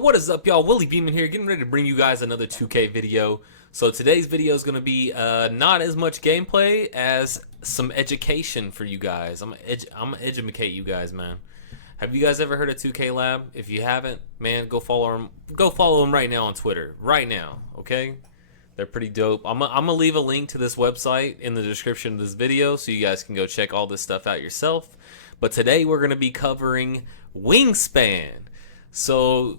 what is up, y'all? Willie Beeman here, getting ready to bring you guys another 2K video. So today's video is going to be not as much gameplay as some education for you guys. I'm gonna educate you guys, man. Have you guys ever heard of 2KLab? If you haven't, man, go follow them. Go follow them right now on Twitter, right now. Okay, they're pretty dope. I'm gonna leave a link to this website in the description of this video, so you guys can go check all this stuff out yourself. But today we're gonna be covering Wingspan. So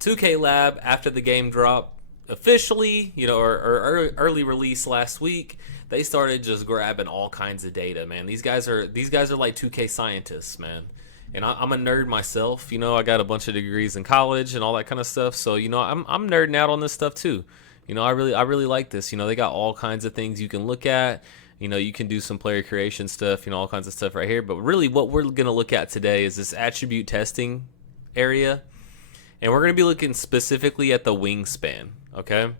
2KLab, after the game dropped officially, or early release last week, they started just grabbing all kinds of data, man. These guys are like 2K scientists, man. And I'm a nerd myself. I got a bunch of degrees in college and all that kind of stuff. So I'm nerding out on this stuff too. I really like this. They got all kinds of things you can look at. You can do some player creation stuff. All kinds of stuff right here. But really, what we're gonna look at today is this attribute testing area. And we're going to be looking specifically at the wingspan, okay?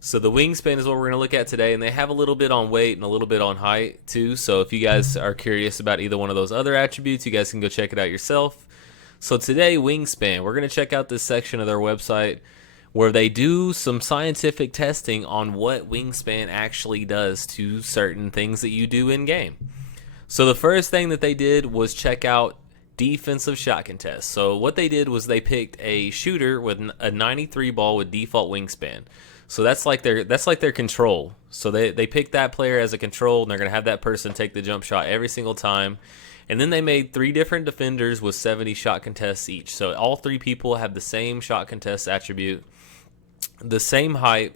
So the wingspan is what we're going to look at today, and they have a little bit on weight and a little bit on height too. So if you guys are curious about either one of those other attributes, you guys can go check it out yourself. So today, wingspan, we're going to check out this section of their website where they do some scientific testing on what wingspan actually does to certain things that you do in game. So the first thing that they did was check out defensive shot contest. So what they did was they picked a shooter with a 93 ball with default wingspan. So that's like their control. So they picked that player as a control, and they're gonna have that person take the jump shot every single time. And then they made 3 different defenders with 70 shot contests each. So all 3 people have the same shot contest attribute, the same height,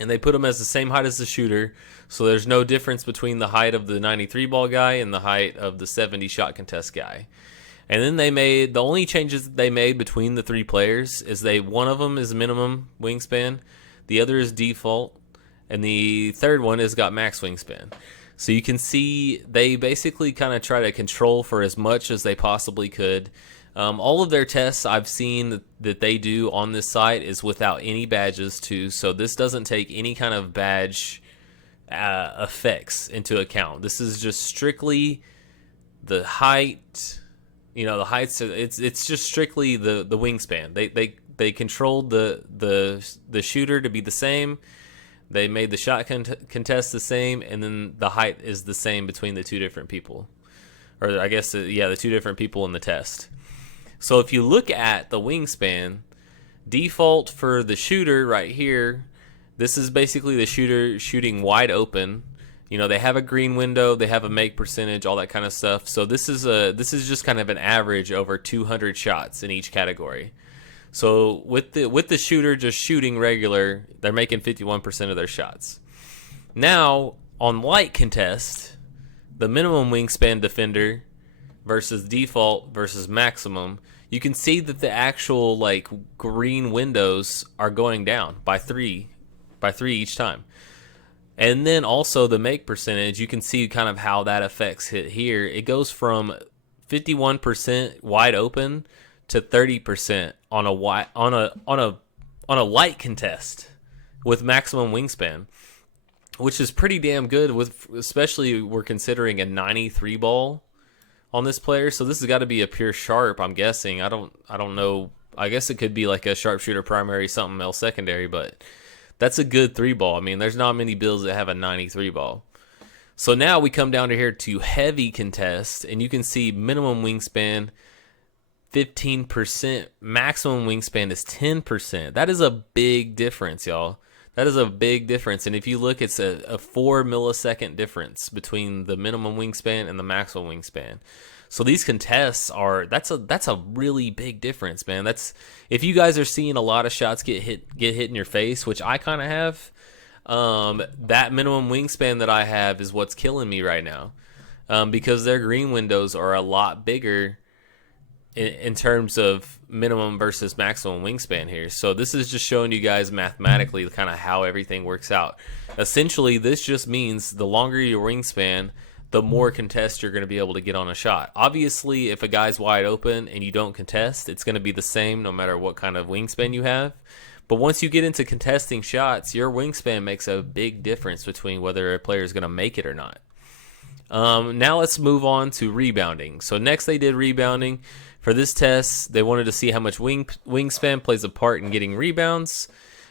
and they put them as the same height as the shooter. So there's no difference between the height of the 93 ball guy and the height of the 70 shot contest guy. And then the only changes that they made between the 3 players is one of them is minimum wingspan, the other is default, and the third one has got max wingspan. So you can see they basically kind of try to control for as much as they possibly could. All of their tests I've seen that they do on this site is without any badges too. So this doesn't take any kind of badge effects into account. This is just strictly the height. The heights. It's just strictly the wingspan. They controlled the shooter to be the same. They made the shot contest the same, and then the height is the same between the 2 different people, or I guess the 2 different people in the test. So if you look at the wingspan, default for the shooter right here, this is basically the shooter shooting wide open. They have a green window, they have a make percentage, all that kind of stuff. So this is just kind of an average over 200 shots in each category. So with the shooter just shooting regular, they're making 51% of their shots. Now on light contest, the minimum wingspan defender versus default versus maximum, you can see that the actual green windows are going down by 3 each time. And then also the make percentage, you can see kind of how that affects it here. It goes from 51% wide open to 30% on a light contest with maximum wingspan, which is pretty damn good, especially we're considering a 93 ball on this player. So this has got to be a pure sharp, I'm guessing. I don't know. I guess it could be like a sharpshooter primary, something else secondary, but that's a good 3 ball. I mean, there's not many builds that have a 93 ball. So now we come down to here to heavy contest, and you can see minimum wingspan 15%, maximum wingspan is 10%. That is a big difference, y'all. That is a big difference. And if you look, it's a 4 millisecond difference between the minimum wingspan and the maximum wingspan. So these contests that's a really big difference, man. That's if you guys are seeing a lot of shots get hit in your face, which I kind of have. That minimum wingspan that I have is what's killing me right now, because their green windows are a lot bigger in terms of minimum versus maximum wingspan here. So this is just showing you guys mathematically kind of how everything works out. Essentially, this just means the longer your wingspan, the more contests you're going to be able to get on a shot. Obviously, if a guy's wide open and you don't contest, it's going to be the same no matter what kind of wingspan you have. But once you get into contesting shots, your wingspan makes a big difference between whether a player is going to make it or not. Now let's move on to rebounding. So next they did rebounding. For this test, they wanted to see how much wingspan plays a part in getting rebounds.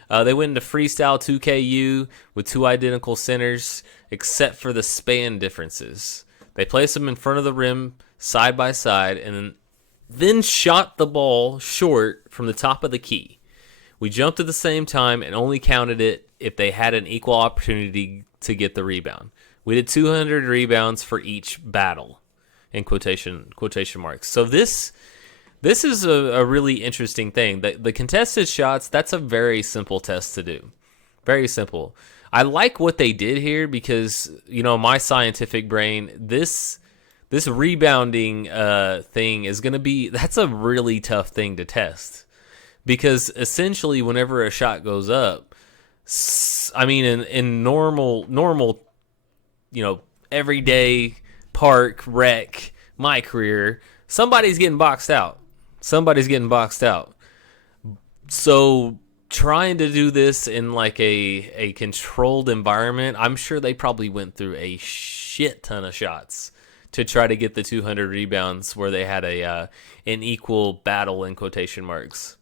They went into freestyle 2KU with 2 identical centers, except for the span differences. They placed them in front of the rim, side by side, and then shot the ball short from the top of the key. We jumped at the same time and only counted it if they had an equal opportunity to get the rebound. We did 200 rebounds for each battle, in quotation marks. So this is a really interesting thing. The contested shots, that's a very simple test to do. Very simple. I like what they did here because, my scientific brain, this rebounding thing is going to be, that's a really tough thing to test. Because essentially whenever a shot goes up, in normal, everyday park rec, my career, somebody's getting boxed out. So trying to do this in like a controlled environment, I'm sure they probably went through a shit ton of shots to try to get the 200 rebounds where they had an equal battle in quotation marks.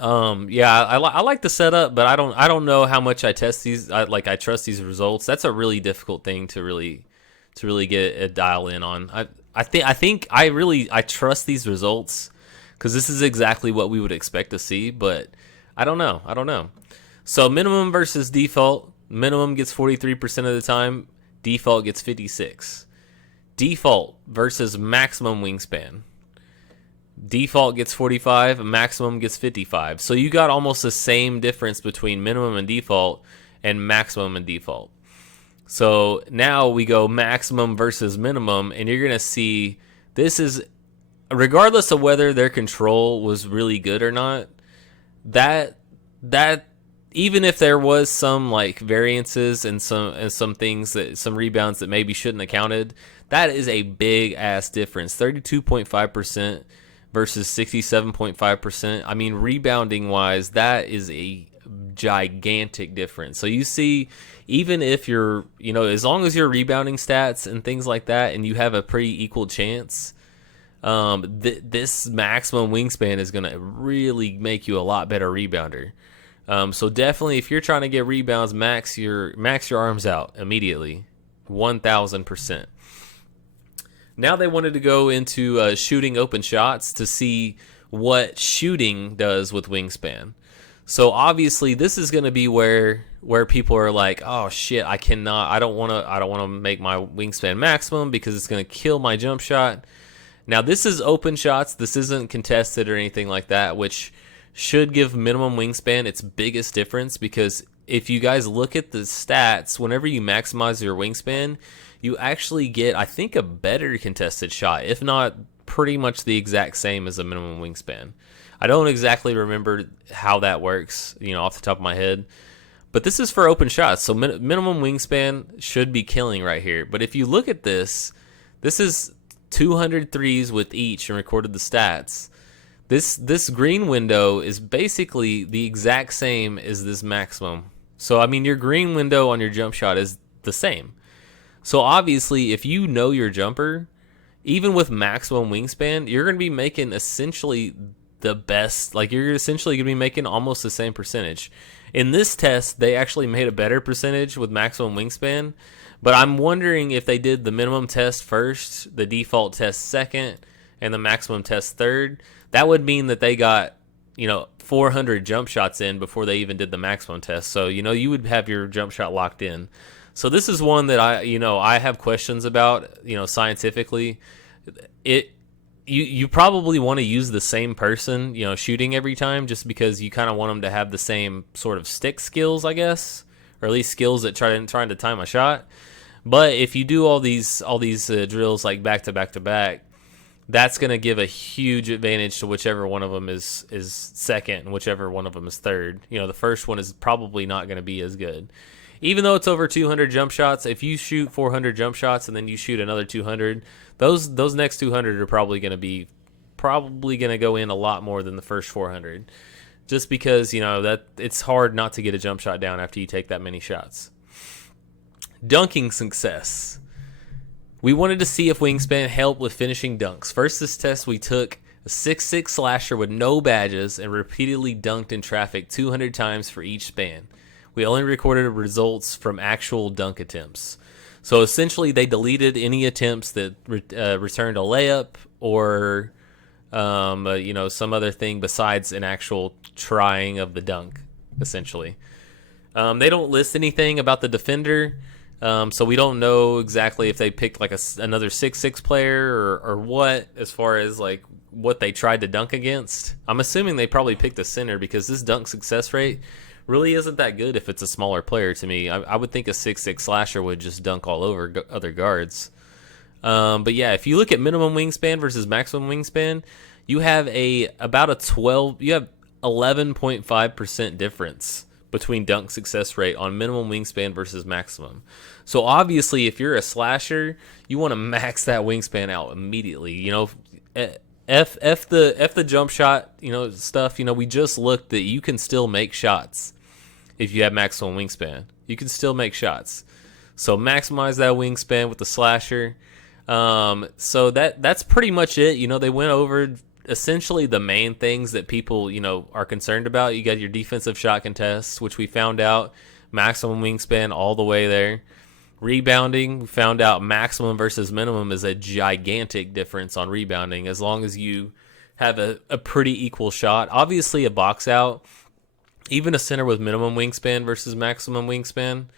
I like the setup, but I don't know how much I test these. I trust these results. That's a really difficult thing to really get a dial in on. I trust these results because this is exactly what we would expect to see, but I don't know. So minimum versus default. Minimum gets 43% of the time. Default gets 56. Default versus maximum wingspan. Default gets 45, maximum gets 55. So you got almost the same difference between minimum and default and maximum and default. So now we go maximum versus minimum, and you're going to see this is, regardless of whether their control was really good or not, that even if there was some like variances and some things that some rebounds that maybe shouldn't have counted, that is a big ass difference. 32.5% versus 67.5%. Rebounding wise, that is a gigantic difference. So you see, even if you're, as long as your rebounding stats and things like that, and you have a pretty equal chance, this maximum wingspan is going to really make you a lot better rebounder. So definitely, if you're trying to get rebounds, max your arms out immediately, 1,000%. Now they wanted to go into shooting open shots to see what shooting does with wingspan. So obviously, this is going to be where people are like, oh shit, I don't want to make my wingspan maximum because it's going to kill my jump shot. Now this is open shots. This isn't contested or anything like that, which should give minimum wingspan its biggest difference, because if you guys look at the stats, whenever you maximize your wingspan, you actually get, I think, a better contested shot, if not pretty much the exact same as a minimum wingspan. I don't exactly remember how that works, off the top of my head, but this is for open shots, so minimum wingspan should be killing right here. But if you look at this is 200 threes with each and recorded the stats. This green window is basically the exact same as this maximum. So, your green window on your jump shot is the same. So, obviously, if you know your jumper, even with maximum wingspan, you're going to be making essentially the best. Like, you're essentially going to be making almost the same percentage. In this test, they actually made a better percentage with maximum wingspan. But I'm wondering if they did the minimum test first, the default test second, and the maximum test third. That would mean that they got, 400 jump shots in before they even did the maximum test. So, you would have your jump shot locked in. So this is one that I have questions about, scientifically. You probably want to use the same person, shooting every time, just because you kind of want them to have the same sort of stick skills, I guess, or at least skills that trying to time a shot. But if you do all these drills like back to back to back, that's going to give a huge advantage to whichever one of them is second and whichever one of them is third. The first one is probably not going to be as good. Even though it's over 200 jump shots, if you shoot 400 jump shots and then you shoot another 200, those next 200 are probably going to go in a lot more than the first 400. Just because, that it's hard not to get a jump shot down after you take that many shots. Dunking success. We wanted to see if Wingspan helped with finishing dunks. First, this test we took a 6'6" slasher with no badges and repeatedly dunked in traffic 200 times for each span. We only recorded results from actual dunk attempts. So essentially, they deleted any attempts that returned a layup or some other thing besides an actual trying of the dunk, essentially. They don't list anything about the defender, so we don't know exactly if they picked like another 6'6" player or what, as far as like what they tried to dunk against. I'm assuming they probably picked a center because this dunk success rate really isn't that good if it's a smaller player to me. I would think a 6'6" slasher would just dunk all over other guards. But yeah, if you look at minimum wingspan versus maximum wingspan, you have about a 11.5% difference between dunk success rate on minimum wingspan versus maximum. So obviously, if you're a slasher, you want to max that wingspan out immediately. You know, F the jump shot, stuff. We just looked that you can still make shots if you have maximum wingspan. You can still make shots. So maximize that wingspan with the slasher. So that's pretty much it. They went over essentially the main things that people, are concerned about. You got your defensive shot contests, which we found out maximum wingspan all the way there. Rebounding, we found out maximum versus minimum is a gigantic difference on rebounding as long as you have a pretty equal shot. Obviously, a box out, even a center with minimum wingspan versus maximum wingspan,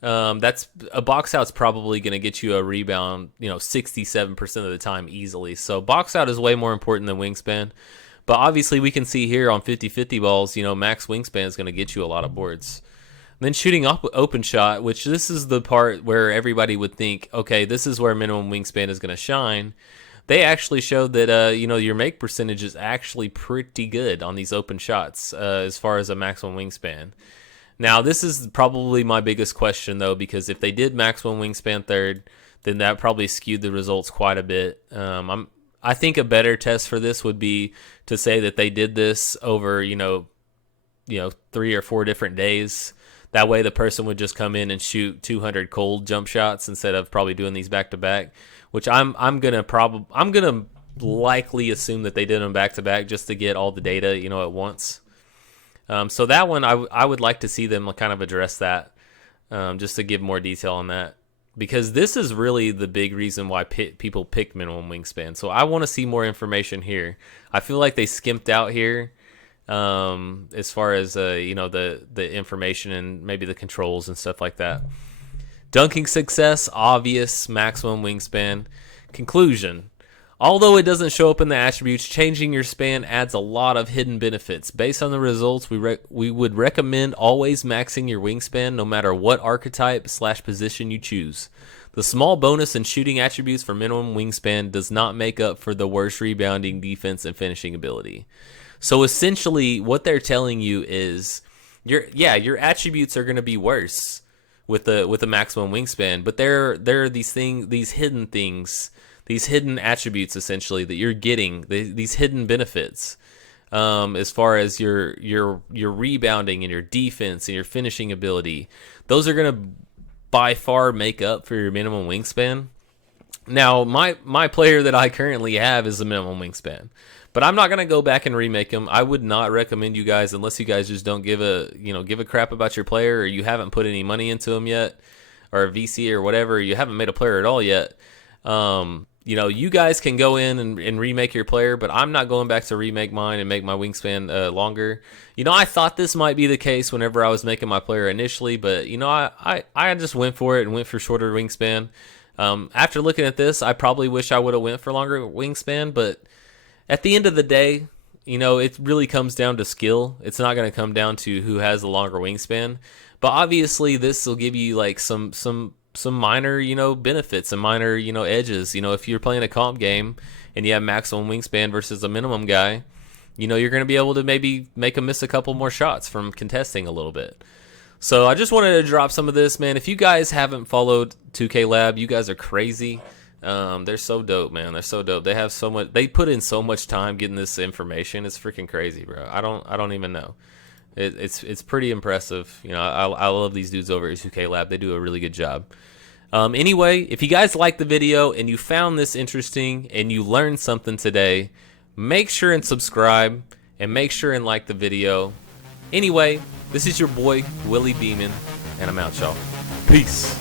that's a box out's probably going to get you a rebound, 67% of the time easily. So box out is way more important than wingspan. But obviously, we can see here on 50-50 balls, max wingspan is going to get you a lot of boards. Then shooting open shot, which this is the part where everybody would think, okay, this is where minimum wingspan is going to shine. They actually showed that, your make percentage is actually pretty good on these open shots as far as a maximum wingspan. Now, this is probably my biggest question, though, because if they did maximum wingspan third, then that probably skewed the results quite a bit. I think a better test for this would be to say that they did this over, 3 or 4 different days. That way, the person would just come in and shoot 200 cold jump shots instead of probably doing these back to back. Which I'm gonna likely assume that they did them back to back just to get all the data, at once. So that one, I would like to see them kind of address that, just to give more detail on that, because this is really the big reason why people pick minimum wingspan. So I want to see more information here. I feel like they skimped out here. As far as the information and maybe the controls and stuff like that. Dunking success, obvious, maximum wingspan. Conclusion. Although it doesn't show up in the attributes, changing your span adds a lot of hidden benefits. Based on the results, we would recommend always maxing your wingspan no matter what archetype / position you choose. The small bonus in shooting attributes for minimum wingspan does not make up for the worst rebounding, defense, and finishing ability. So essentially, what they're telling you is, your attributes are going to be worse with the maximum wingspan, but there are these hidden things, these hidden attributes essentially that you're getting, these hidden benefits, as far as your rebounding and your defense and your finishing ability. Those are going to by far make up for your minimum wingspan. Now, my player that I currently have is a minimum wingspan. But I'm not going to go back and remake them. I would not recommend you guys, unless you guys just don't give a crap about your player, or you haven't put any money into them yet, or a VC or whatever, you haven't made a player at all yet. You guys can go in and remake your player, but I'm not going back to remake mine and make my wingspan longer. I thought this might be the case whenever I was making my player initially, but I just went for it and went for shorter wingspan. After looking at this, I probably wish I would have went for longer wingspan, but at the end of the day, it really comes down to skill. It's not going to come down to who has the longer wingspan. But obviously, this will give you like some minor, benefits and minor, edges. If you're playing a comp game and you have maximum wingspan versus a minimum guy, you're going to be able to maybe make him miss a couple more shots from contesting a little bit. So I just wanted to drop some of this, man. If you guys haven't followed 2KLab, you guys are crazy. They're so dope, man. They're so dope. They have so much. They put in so much time getting this information. It's freaking crazy, bro. I don't even know. It's pretty impressive. I love these dudes over at 2KLab. They do a really good job. Anyway, if you guys liked the video and you found this interesting and you learned something today, make sure and subscribe and make sure and like the video. Anyway, this is your boy Willie Beeman, and I'm out, y'all. Peace.